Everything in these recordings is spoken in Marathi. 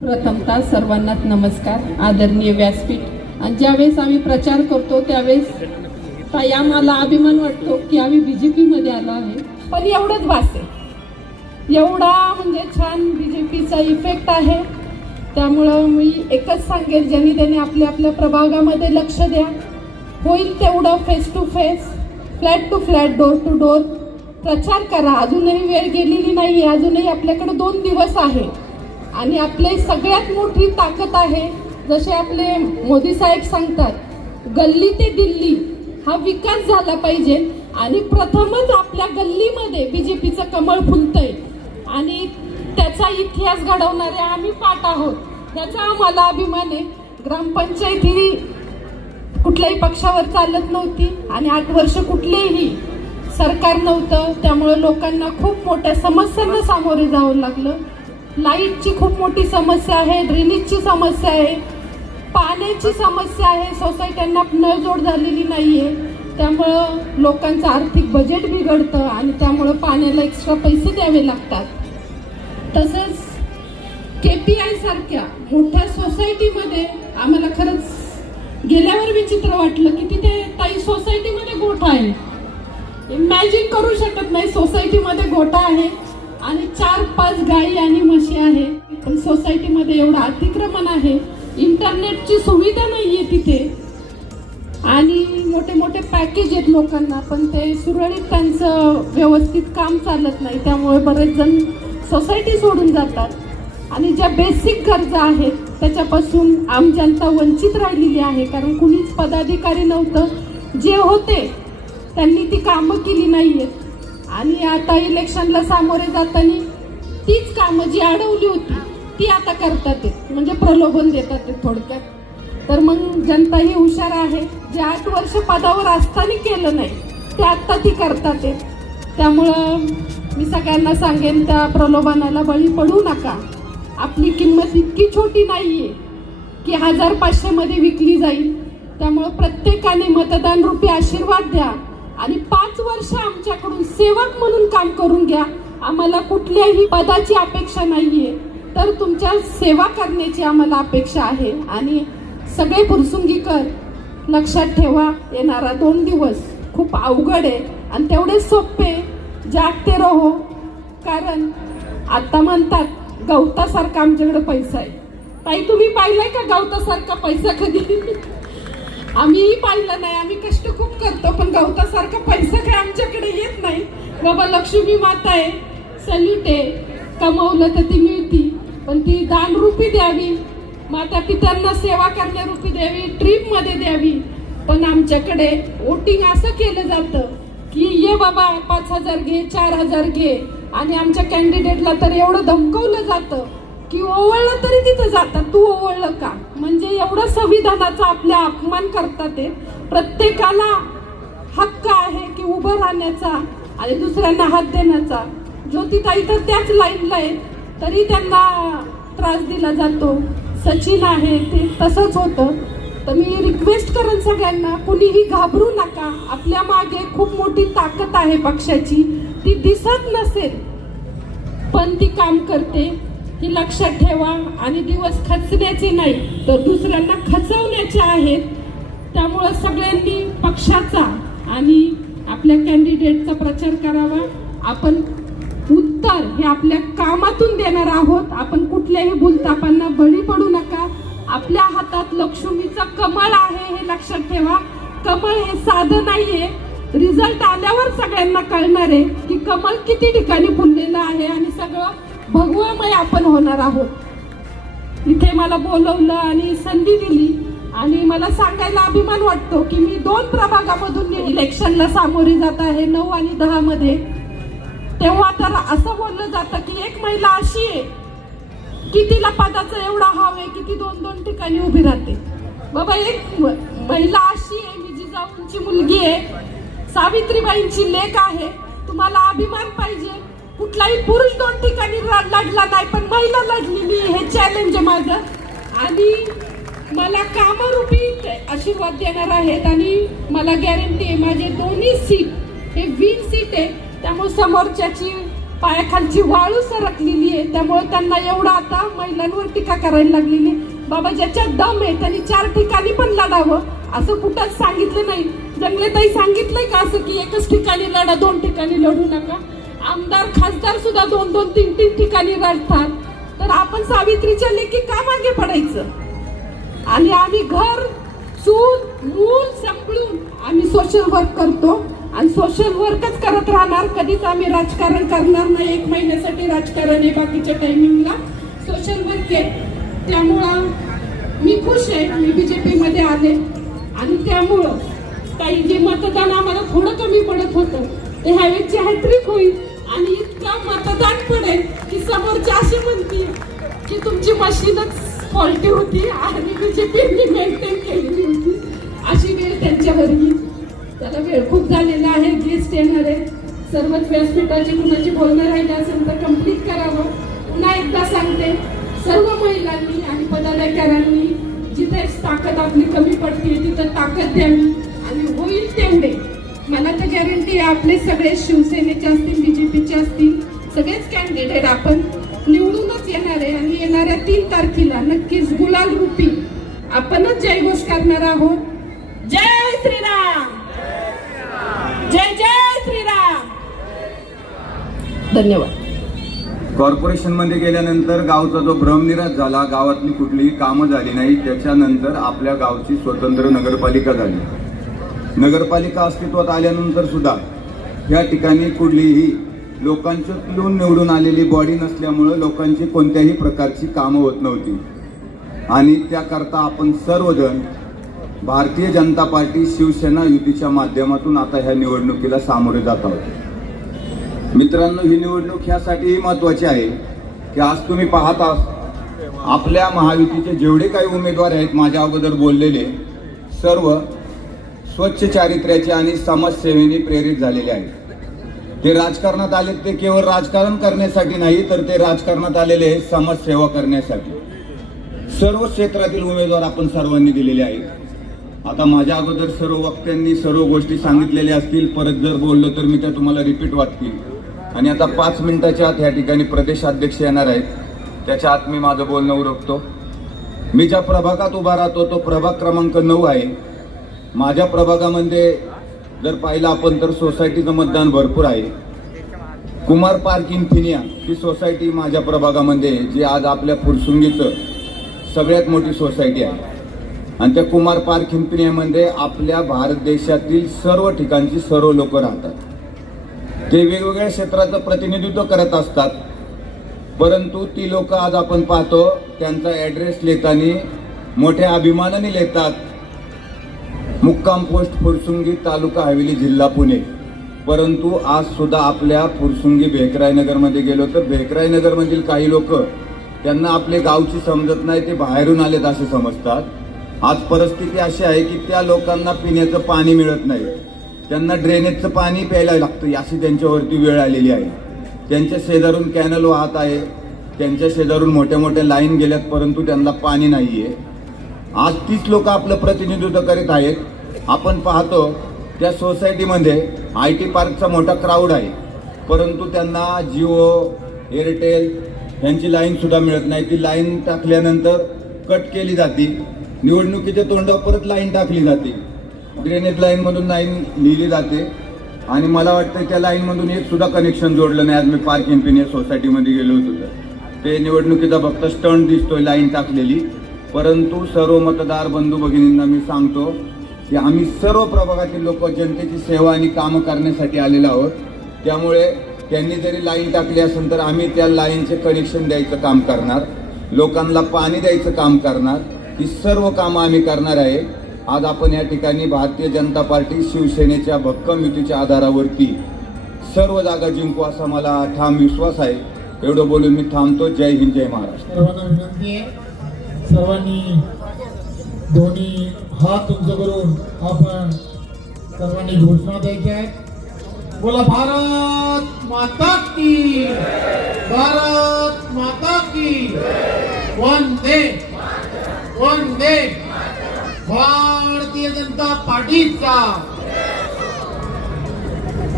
प्रथमतः सर्वांनाच नमस्कार आदरणीय व्यासपीठ. आणि ज्यावेळेस आम्ही प्रचार करतो त्यावेळेस या आम्हाला अभिमान वाटतो की आम्ही बी जे पीमध्ये आलो आहे. पण एवढंच वास आहे. एवढा म्हणजे छान बीजेपीचा इफेक्ट आहे. त्यामुळं मी एकच सांगेल ज्यांनी त्यांनी आपल्या आपल्या प्रभागामध्ये लक्ष द्या. होईल तेवढं face to face flat to flat door to door प्रचार करा. अजूनही वेळ गेलेली नाही आहे अजूनही आपल्याकडे दोन दिवस आहे. आणि आपले सगळ्यात मोठी ताकद आहे जसे आपले मोदी साहेब सांगतात गल्ली ते दिल्ली हा विकास झाला पाहिजे. आणि प्रथमच आपल्या गल्लीमध्ये बीजेपीचं कमळ फुलतंय. आणि त्याचा इतिहास घडवणारे आम्ही पाठ आहोत. याचा आम्हाला अभिमान आहे. ग्रामपंचायत ही कुठल्याही पक्षावर चालत नव्हती आणि आठ वर्ष कुठलेही सरकार नव्हतं. त्यामुळे लोकांना खूप मोठ्या समस्यांना सामोरे जावं लागलं. लाईटची खूप मोठी समस्या आहे ड्रेनेजची समस्या आहे पाण्याची समस्या आहे. सोसायट्यांना नळजोड झालेली नाही आहे त्यामुळं लोकांचं आर्थिक बजेट बिघडतं आणि त्यामुळं पाण्याला एक्स्ट्रा पैसे द्यावे लागतात. तसंच के पी आय सारख्या मोठ्या सोसायटीमध्ये आम्हाला खरंच गेल्यावर विचित्र वाटलं की तिथे ताई सोसायटीमध्ये गोठा आहे. इमॅजिन करू शकत नाही सोसायटीमध्ये गोठा आहे. आणि चार पाच गायी आणि म्हशी आहे. पण सोसायटीमध्ये एवढं अतिक्रमण आहे. इंटरनेटची सुविधा नाही आहे तिथे. आणि मोठे मोठे पॅकेज आहेत लोकांना पण ते सुरळीत त्यांचं व्यवस्थित काम चालत नाही. त्यामुळे बरेच जण सोसायटी सोडून जातात. आणि ज्या बेसिक गरजा आहेत त्याच्यापासून आम जनता वंचित राहिलेली आहे. कारण कुणीच पदाधिकारी नव्हतं. जे होते त्यांनी ती कामं केली नाही आहेत आणि आता इलेक्शनला सामोरे जाताना तीच कामं जी अडवली होती ती आता करतात म्हणजे प्रलोभन देतात ते थोडक्यात. तर मग जनता ही हुशार आहे. जे आठ वर्ष पदावर असताना केलं नाही ते आत्ता ती करतात त्यामुळं मी सगळ्यांना सांगेन त्या प्रलोभनाला बळी पडू नका. आपली किंमत इतकी छोटी नाही आहे की हजार पाचशेमध्ये विकली जाईल. त्यामुळं प्रत्येकाने मतदान रूपी आशीर्वाद द्या. आणि पाच वर्ष आमच्याकडून सेवक म्हणून काम करून घ्या. आम्हाला कुठल्याही पदाची अपेक्षा नाहीये. तर तुमच्या सेवा करण्याची आम्हाला अपेक्षा आहे. आणि सगळे फुरसुंगीकर लक्षात ठेवा येणारा दोन दिवस खूप अवघड आहे. आणि तेवढे सोपे जागते रहो. कारण आता म्हणतात गवतासारखा आमच्याकडे पैसा आहे. ताई तुम्ही पाहिलाय का गवतासारखा पैसा कधी? आम्हीही पाहिलं नाही आम्ही कष्ट खूप करतो पण गवतासारखा पैसा काय आमच्याकडे येत नाही. बाबा लक्ष्मी माता आहे सल्यूट आहे कमवलं तर ती मिळती पण ती दानरूपी द्यावी. माता पित्यांना सेवा करण्यारूपी द्यावी ट्रीपमध्ये द्यावी. पण आमच्याकडे वोटिंग असं केलं जातं की ये बाबा पाच हजार घे चार हजार घे. आणि आमच्या कॅन्डिडेटला तर एवढं धमकवलं जातं. की ओवळलं तरी तिथं जातात. तू ओवळलं का? म्हणजे एवढं संविधानाचा आपल्या अपमान करतात ते. प्रत्येकाला हक्क आहे की उभं राहण्याचा आणि दुसऱ्यांना हात देण्याचा. ज्योतिताई तर त्याच लाईनला आहे तरी त्यांना त्रास दिला जातो. सचिन आहे ते तसंच होतं. तर मी रिक्वेस्ट करेन सगळ्यांना कुणीही घाबरू नका. आपल्या मागे खूप मोठी ताकद आहे पक्षाची. ती दिसत नसेल पण ती काम करते. ही लक्षात ठेवा आणि दिवस खचण्याचे नाही तर दुसऱ्यांना खचवण्याचे आहेत. त्यामुळं सगळ्यांनी पक्षाचा आणि आपल्या कॅन्डिडेटचा प्रचार करावा. आपण उत्तर हे आपल्या कामातून देणार आहोत. आपण कुठल्याही भूलतापांना बळी पडू नका. आपल्या हातात लक्ष्मीचं कमळ आहे हे लक्षात ठेवा. कमळ हे साधं नाहीये. रिझल्ट आल्यावर सगळ्यांना कळणार आहे की कमळ किती ठिकाणी फुललेलं आहे आणि सगळं भगवामय आपण होणार आहोत. इथे मला बोलवलं आणि संधी दिली आणि मला सांगायला अभिमान वाटतो की मी दोन प्रभागामधून इलेक्शनला सामोरी जात आहे नऊ आणि दहा मध्ये. तेव्हा तर असं बोललं जातं की एक महिला अशी आहे की तिला पदाचा एवढा हाव आहे की ती दोन दोन ठिकाणी उभी राहते. बाबा एक महिला अशी आहे मी जिजाऊंची मुलगी आहे सावित्रीबाईंची लेख आहे. तुम्हाला अभिमान पाहिजे. कुठलाही पुरुष दोन ठिकाणी लढला नाही पण महिला लढलेली आहे, हे चॅलेंज आहे माझं. आणि मला कामरूपी आशीर्वाद देणार आहेत आणि मला गॅरंटी आहे माझे दोन्ही सीट हे विन सीट आहे. त्यामुळे समोरच्याची पायाखालची वाळू सरकलेली आहे. त्यामुळे त्यांना एवढं आता महिलांवर टीका करायला लागलेली बाबा ज्याच्यात दम आहे त्यांनी चार ठिकाणी पण लढावं असं कुठंच सांगितलं नाही. जंगलेताई सांगितलंय का असं की एकच ठिकाणी लढा दोन ठिकाणी लढू नका? आमदार खासदार सुद्धा दोन दोन तीन तीन ठिकाणी रडतात. तर आपण सावित्रीच्या लेखी का मागे पडायचं? आणि आम्ही घर चूल मूल सांभाळून आम्ही सोशल वर्क करतो. आणि सोशल वर्कच करत राहणार कधीच आम्ही राजकारण करणार नाही. एक महिन्यासाठी राजकारण आहे बाकीच्या टायमिंगला सोशल वर्क आहे. त्यामुळं मी खुश आहे. मी बी जे पीमध्ये आले. आणि त्यामुळं काही जे मतदान आम्हाला थोडं कमी पडत होतं ते ह्यावेळेची हॅट्रिक होईल. आणि इतकं मतदान पडेल की समोरचे असे म्हणतील की तुमची मशीनच फॉल्टी होती आणि बीजेपीने मेंटेन केलेली होती. अशी वेळ त्यांच्यावर येईल. त्याला वेळ खूप झालेला आहे गेस्ट येणार आहे. सर्वच व्यासपीठाची कुणाची बोलणं राहिली असेल तर कंप्लीट करावं. पुन्हा एकदा सांगते सर्व महिलांनी आणि पदाधिकाऱ्यांनी जिथे ताकद आपली कमी पडते तिथं ताकद द्यावी. आणि होईल तेवढे. मला तर गॅरंटी आहे आपले सगळे शिवसेनेचे असतील बीजेपीचे असतील सगळेच कॅन्डिडेट आपण निवडूनच येणार आहे आणि येणाऱ्या तीन तारखेला नक्कीच गुलाल रूपी आपणच जयघोष करणार आहोत. जय श्रीराम! जय जय श्रीराम! धन्यवाद. कॉर्पोरेशनमध्ये गेल्यानंतर गावचा जो भ्रमनिराश झाला गावातली कुठलीही कामं झाली नाही त्याच्यानंतर आपल्या गावची स्वतंत्र नगरपालिका झाली. नगरपालिका अस्तित्वात आल्यानंतर सुद्धा या ठिकाणी कुठलीही लोकांच्यातून निवडून आलेली बॉडी नसल्यामुळं लोकांची कोणत्याही प्रकारची कामं होत नव्हती. आणि त्याकरता आपण सर्वजण भारतीय जनता पार्टी शिवसेना युतीच्या माध्यमातून आता ह्या निवडणुकीला सामोरे जात आहोत. मित्रांनो ही निवडणूक ह्यासाठीही महत्वाची आहे की आज तुम्ही पाहत आहात आपल्या महायुतीचे जेवढे काही उमेदवार आहेत माझ्या अगोदर बोललेले सर्व स्वच्छ चारित्र्याचे आणि समाजसेवेने प्रेरित झालेले आहेत. ते राजकारणात आले ते केवळ राजकारण करण्यासाठी नाही तर ते राजकारणात आलेले समाजसेवा करण्यासाठी. सर्व क्षेत्रातील उमेदवार आपण सर्वांनी दिलेले आहेत. आता माझ्या अगोदर सर्व वक्त्यांनी सर्व गोष्टी सांगितलेल्या असतील परत जर बोललो तर मी त्या तुम्हाला रिपीट वाटतील. आणि आता पाच मिनिटाच्या आत या ठिकाणी प्रदेशाध्यक्ष येणार आहेत. त्याच्या आत मी माझं बोलणं उरकतो. मी ज्या प्रभागात उभा राहतो तो प्रभाग क्रमांक नऊ आहे. माझ्या प्रभागामध्ये जर पाहिलं आपण तर सोसायटीचं मतदान भरपूर आहे. कुमार पार्क इन्फिनिया ही सोसायटी माझ्या प्रभागामध्ये जी आज आपल्या फुरसुंगीचं सगळ्यात मोठी सोसायटी आहे. आणि त्या कुमार पार्क इन्फिनियामध्ये आपल्या भारत देशातील सर्व ठिकाणची सर्व लोक राहतात. ते वेगवेगळ्या क्षेत्राचं प्रतिनिधित्व करत असतात. परंतु ती लोक आज आपण पाहतो त्यांचा ॲड्रेस लिहिताना मोठ्या अभिमानाने लिहितात मुक्काम पोस्ट फुरसुंगी तालुका हवेली जिल्हा पुणे. परंतु आज सुद्धा आपल्या फुरसुंगी भेकरायनगरमध्ये गेलो तर भेकरायनगरमधील काही लोक त्यांना आपले गावची समजत नाही ते बाहेरून आलेत असे समजतात. आज परिस्थिती अशी आहे की त्या लोकांना पिण्याचं पाणी मिळत नाही. त्यांना ड्रेनेजचं पाणी प्यायला लागतं अशी त्यांच्यावरती वेळ आलेली आहे. त्यांच्या शेजारून कॅनल वाहत आहे. त्यांच्या शेजारून मोठ्या मोठ्या लाईन गेल्यात परंतु त्यांना पाणी नाही आहे आज तीच लोक आपलं प्रतिनिधित्व करीत आहेत. आपण पाहतो त्या सोसायटीमध्ये आय टी पार्कचा मोठा क्राऊड आहे. परंतु त्यांना जिओ एअरटेल यांची लाईनसुद्धा मिळत नाही. ती लाईन टाकल्यानंतर कट केली जाते. निवडणुकीच्या तोंडावर परत लाईन टाकली जाते. ड्रेनेज लाईनमधून लाईन लिहिली जाते. आणि मला वाटतं त्या लाईनमधून एक सुद्धा कनेक्शन जोडलं नाही. आज मी पार्क एम्पिनियर सोसायटीमध्ये गेलो होतो. ते निवडणुकीचा फक्त स्टंट दिसतोय लाईन टाकलेली. परंतु सर्व मतदार बंधू भगिनींना मी सांगतो की आम्ही सर्व प्रभागातील लोक जनतेची सेवा आणि कामं करण्यासाठी आलेलो आहोत. त्यामुळे त्यांनी जरी लाईन टाकली असेल तर आम्ही त्या लाईनचे कनेक्शन द्यायचं काम करणार. लोकांना पाणी द्यायचं काम करणार. ही सर्व कामं आम्ही करणार आहे. आज आपण या ठिकाणी भारतीय जनता पार्टी शिवसेनेच्या भक्कम युतीच्या आधारावरती सर्व जागा जिंकू असा मला ठाम विश्वास आहे. एवढं बोलून मी थांबतो. जय हिंद जय महाराष्ट्र. सर्वांनी दोन्ही हात उंच करून आपण सर्वांनी घोषणा द्यायची आहे बोला भारत माता की भारत माता की वंदे वंदे भारतीय जनता पार्टीचा.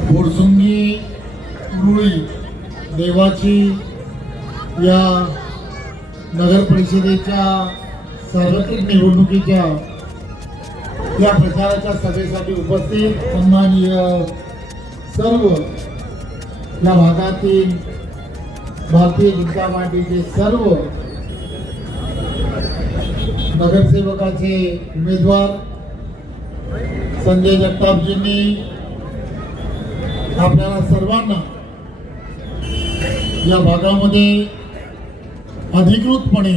फुरसुंगी रुळी देवाची या नगर परिषदेच्या सार्वत्रिक निवडणुकीच्या या प्रचाराच्या सभेसाठी उपस्थित सन्माननीय सर्व या भागातील भारतीय जनता पार्टीचे सर्व नगरसेवकाचे उमेदवार संजय जगतापजींनी आपल्याला सर्वांना या भागामध्ये अधिकृतपणे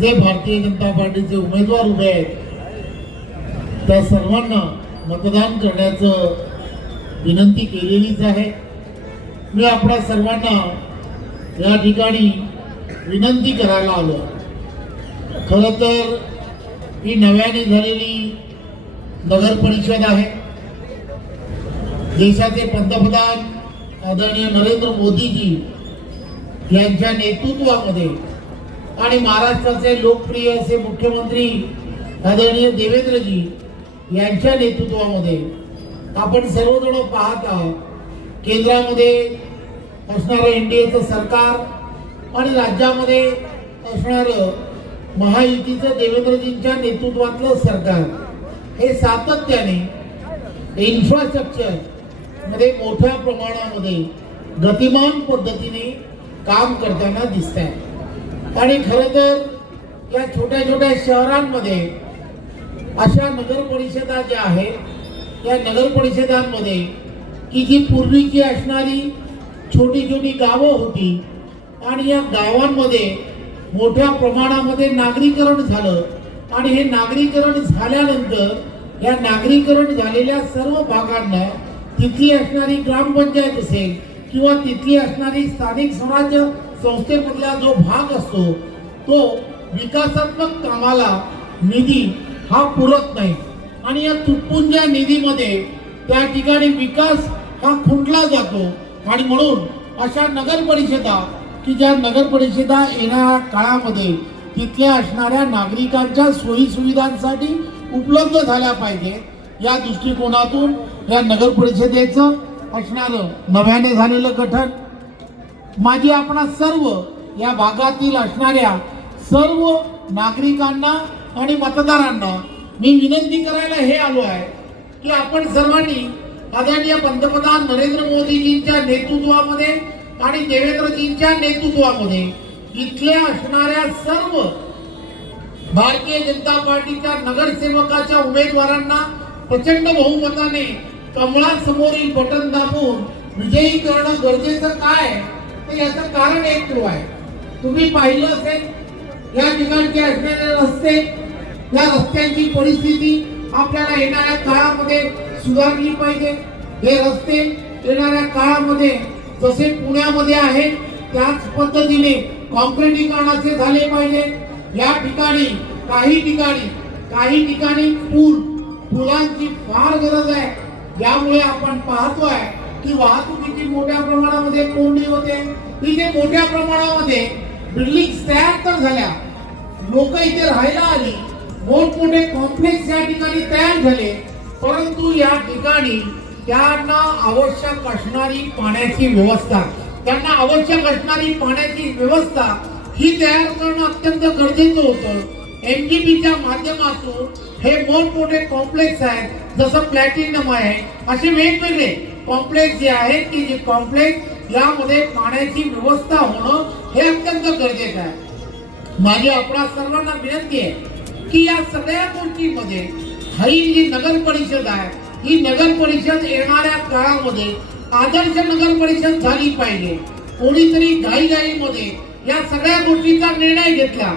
जे भारतीय जनता पार्टीचे उमेदवार उभे आहेत त्या सर्वांना मतदान करण्याचं विनंती केलेलीच आहे. मी आपल्या सर्वांना या ठिकाणी विनंती करायला आलो खरं तर ही नव्याने झालेली नगर परिषद आहे. देशाचे पंतप्रधान आदरणीय नरेंद्र मोदीजी यांच्या नेतृत्वामध्ये आणि महाराष्ट्राचे लोकप्रिय असे मुख्यमंत्री आदरणीय देवेंद्रजी यांच्या नेतृत्वामध्ये आपण सर्वजण पाहत आहोत. केंद्रामध्ये असणारं एन डी एचं सरकार आणि राज्यामध्ये असणारं महायुतीचं देवेंद्रजींच्या नेतृत्वातलं सरकार. हे सातत्याने इन्फ्रास्ट्रक्चरमध्ये मोठ्या प्रमाणामध्ये गतिमान पद्धतीने काम करताना दिसत आहे आणि खरं तर या छोट्या छोट्या शहरांमध्ये अशा नगर परिषदा ज्या आहेत या नगर परिषदांमध्ये की जी पूर्वीची असणारी छोटी छोटी गावं होती आणि या गावांमध्ये मोठ्या प्रमाणामध्ये नागरीकरण झालं आणि हे नागरीकरण झाल्यानंतर या नागरीकरण झालेल्या सर्व भागांना तिथली असणारी ग्रामपंचायत असेल किंवा तिथली असणारी स्थानिक स्वराज्य संस्थेमधला जो भाग असतो तो विकासात्मक कामाला निधी हा पुरत नाही. आणि या तुटपुंज्या निधीमध्ये त्या ठिकाणी विकास हा खुंटला जातो. आणि म्हणून अशा नगर परिषदा की ज्या नगर परिषदा येणाऱ्या काळामध्ये तिथल्या असणाऱ्या नागरिकांच्या सोयीसुविधांसाठी उपलब्ध झाल्या पाहिजे या दृष्टिकोनातून या नगर परिषदेचं असणारं नव्याने झालेलं गठन. माझी आपणा सर्व या भागातील असणाऱ्या सर्व नागरिकांना आणि मतदारांना मी विनंती करायला हे आलो आहे की आपण सर्वांनी आदरणीय पंतप्रधान नरेंद्र मोदीजींच्या नेतृत्वामध्ये आणि देवेंद्रजींच्या नेतृत्वामध्ये इथल्या असणाऱ्या सर्व भारतीय जनता पार्टीच्या नगरसेवकाच्या उमेदवारांना प्रचंड बहुमताने कमळासमोरील बटन दाबून विजयी करणं गरजेचं काय? तर याचं कारण एक तो आहे. तुम्ही पाहिलं असेल या ठिकाणचे असणारे रस्ते या रस्त्यांची परिस्थिती आपल्याला येणाऱ्या काळामध्ये सुधारली पाहिजे. हे रस्ते येणाऱ्या काळामध्ये जसे पुण्यामध्ये आहे त्याच पद्धतीने कॉन्क्रिटीकरणाचे झाले पाहिजे. या ठिकाणी काही ठिकाणी काही ठिकाणी पूल पुलांची फार गरज आहे. यामुळे आपण पाहतोय की वाहतुकीची मोठ्या प्रमाणामध्ये कोंडी होते. इथे मोठ्या प्रमाणामध्ये बिल्डिंग तयार तर झाल्या. लोक इथे राहायला आली. मोठमोठे कॉम्प्लेक्स या ठिकाणी तयार झाले. परंतु या ठिकाणी त्यांना आवश्यक असणारी पाण्याची व्यवस्था त्यांना आवश्यक असणारी पाण्याची व्यवस्था ही तयार करणं अत्यंत गरजेचं होतं. एनजीपीच्या माध्यमातून हे मोठमोठे कॉम्प्लेक्स आहेत. जसं प्लॅटिनम आहे असे वेगवेगळे कॉम्प्लेक्स जे आहेत की जे कॉम्प्लेक्स यामध्ये पाण्याची व्यवस्था होणं हे अत्यंत गरजेचं आहे. माझी आपणा सर्वांना विनंती आहे की या सगळ्या गोष्टीमध्ये ही जी नगर परिषद आहे ही नगर परिषद येणाऱ्या काळामध्ये आदर्श नगर परिषद झाली पाहिजे. कोणीतरी घाईघाईमध्ये या सगळ्या गोष्टीचा निर्णय घेतला.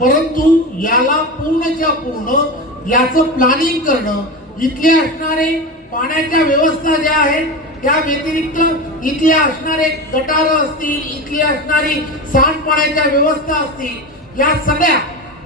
परंतु याला पूर्णच्या पूर्ण याचं प्लॅनिंग करणं इथले असणारे पाण्याच्या व्यवस्था ज्या आहेत त्या व्यतिरिक्त इथले असणारे गटार असतील इथली असणारी सांडपाण्याच्या व्यवस्था असतील या सगळ्या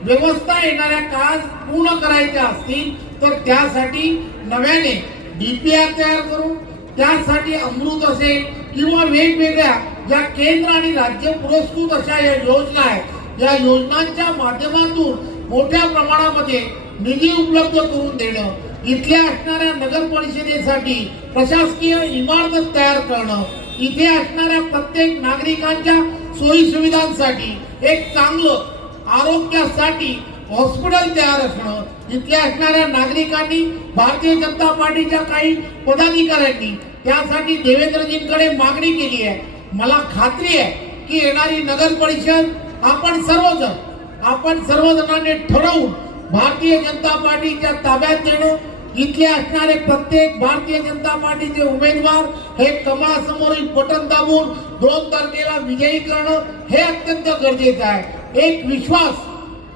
व्यवस्था येणाऱ्या काळात पूर्ण करायच्या असतील तर त्यासाठी नव्याने डीपीआर तयार करून त्यासाठी अमृत असेल किंवा वेगवेगळ्या ज्या केंद्र आणि राज्य पुरस्कृत अशा या योजना आहेत या योजनांच्या माध्यमातून मोठ्या प्रमाणामध्ये निधी उपलब्ध करून देणं इथल्या असणाऱ्या नगर परिषदेसाठी प्रशासकीय इमारत तयार करणं इथे असणाऱ्या प्रत्येक नागरिकांच्या सोयी सुविधांसाठी एक चांगलं आरोग्यासाठी हॉस्पिटल तयार असणं इथल्या असणाऱ्या नागरिकांनी भारतीय जनता पार्टीच्या काही पदाधिकाऱ्यांनी त्यासाठी देवेंद्रजींकडे मागणी केली आहे. मला खात्री आहे की येणारी नगर परिषद आपण सर्वजण आपण सर्वजणांनी ठरवून भारतीय जनता पार्टीच्या ताब्यात देणं इथले असणारे प्रत्येक भारतीय जनता पार्टीचे उमेदवार हे कमळासमोरील बटन दाबून दोन तारखेला विजयी करणं हे अत्यंत गरजेचं आहे. एक विश्वास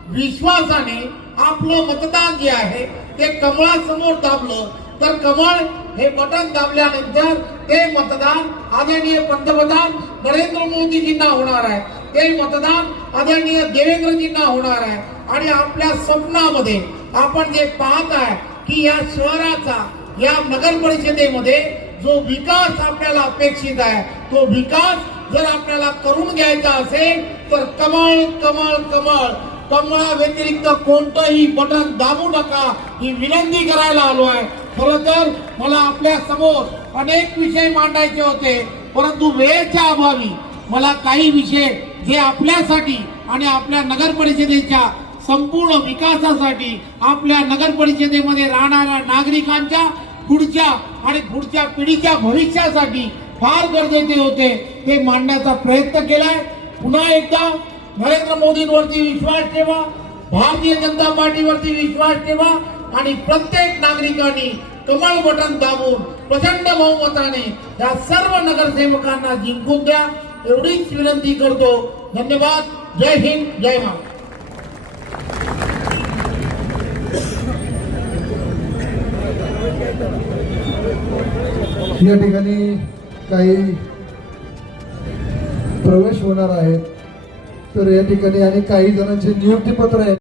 विश्वासाने आपलं मतदान जे आहे ते कमळासमोर दाबलं तर कमळ हे बटन दाबल्यानंतर ते मतदान आदरणीय पंतप्रधान नरेंद्र मोदीजींना होणार आहे. ते मतदान आदरणीय देवेंद्रजींना होणार आहे. आणि आपल्या स्वप्नामध्ये आपण जे पाहत आहे की या शहराचा या नगर परिषदेमध्ये जो विकास आपल्याला अपेक्षित आहे तो विकास जर आपल्याला करून घ्यायचा असेल तर कमळ कमळ कमळ कमळा व्यतिरिक्त कोणतंही बटन दाबू नका ही विनंती करायला आलो आहे. खरं तर मला आपल्यासमोर अनेक विषय मांडायचे होते परंतु वेळेच्या अभावी मला काही विषय जे आपल्यासाठी आणि आपल्या नगर परिषदेच्या संपूर्ण विकासासाठी आपल्या नगर परिषदेमध्ये राहणाऱ्या नागरिकांच्या पुढच्या आणि पुढच्या पिढीच्या भविष्यासाठी फार गरजेचे होते. ते मांडण्याचा प्रयत्न केलाय. पुन्हा एकदा नरेंद्र मोदींवरती विश्वास ठेवा भारतीय जनता पार्टीवरती विश्वास ठेवा आणि प्रत्येक नागरिकांनी कमळ बटन दाबून प्रचंड बहुमताने या सर्व नगरसेवकांना जिंकून द्या. एवढीच विनंती करतो. धन्यवाद. जय हिंद जय महाराष्ट्र या ठिकाणी काही प्रवेश होणार आहेत. तर या ठिकाणी आणि काही जणांचे नियुक्तीपत्र आहेत.